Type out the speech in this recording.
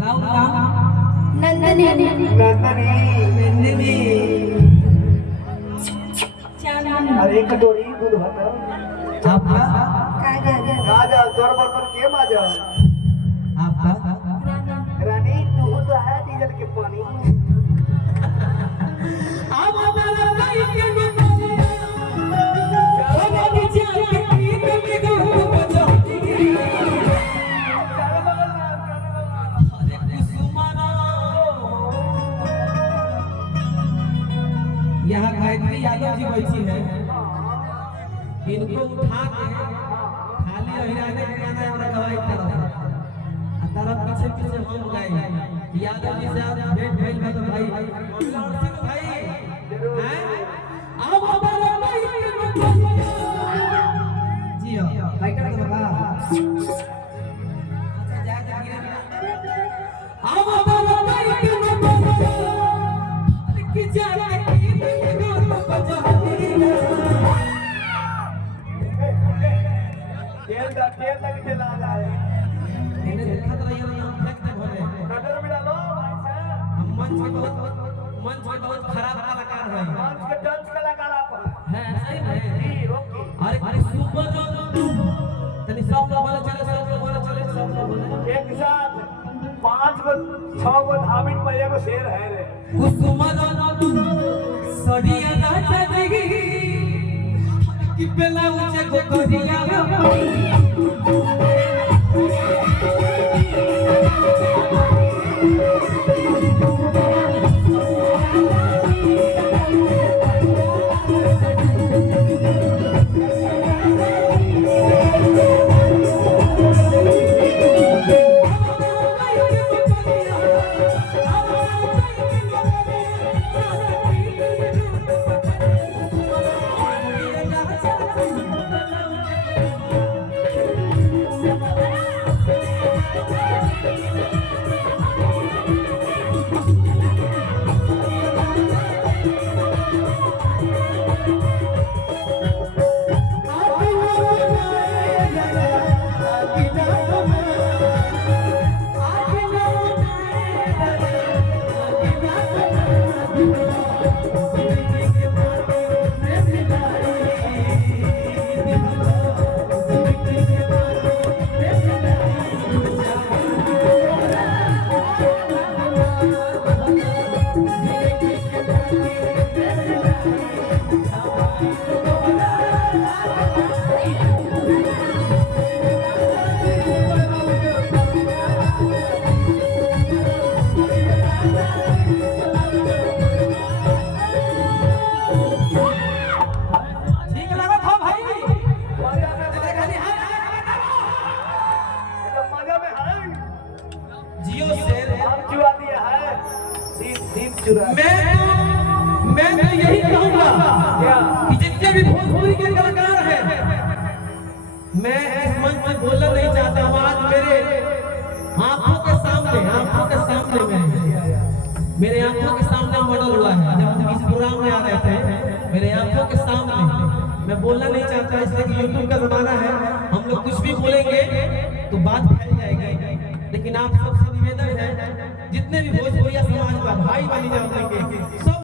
राहुल नाम नंदनी नंदिनी अरे कटोरी दूध भर आपका राजा जोर बर्तन के माजा आपका रानी तू तो है डीजल के पानी अब हमारा भाई के निकल होगा विचार के कभी को बचा यहाँ गायत्री यादव जी बैठी है इनको उठा के खाली अहिराने के गाना हमरा गवाई तरफ तारा पीछे पीछे हम गाए यादव जी से आप भेंट भइल बा तो भाई और सिंह भाई हैं अब हमारा भाई के जी हो भाई का बा अच्छा जा जा अब हमारा भाई के अरे की जा तेल लग चला जाए इन्हें देखा तो ये फेंक दे भोले कटर मिला लो भाई साहब हम मंच में बहुत खराब कलाकार है डांस के डांस कलाकार आप है सही है जी ओके अरे सुपर तनी सब लोग बोले सब लोग बोले एक साथ 5 गो 6 गो धामिन पर एगो शेर है रे कुसुमन सड़िया नाचा देगी कि बेला ऊंचे को करिया जियो शेर हम चुरा दिया है सीप चुरा मैं तो यही कहूंगा क्या कि जितने भी भोजपुरी के कलाकार हैं मैं इस मंच में बोलना नहीं चाहता हूं आज मेरे आंखों के सामने मेरे आंखों के सामने मॉडल हुआ है जब हम इस प्रोग्राम में आ रहे थे मेरे आंखों के सामने मैं बोलना नहीं चाहता इसलिए कि यूट्यूब का जमाना है हम लोग कुछ भी बोलेंगे तो बात फैल जाएगी लेकिन आप सबसे निवेदन है जितने भी भोजपुरिया समाज का भाई बनी जाते हैं सब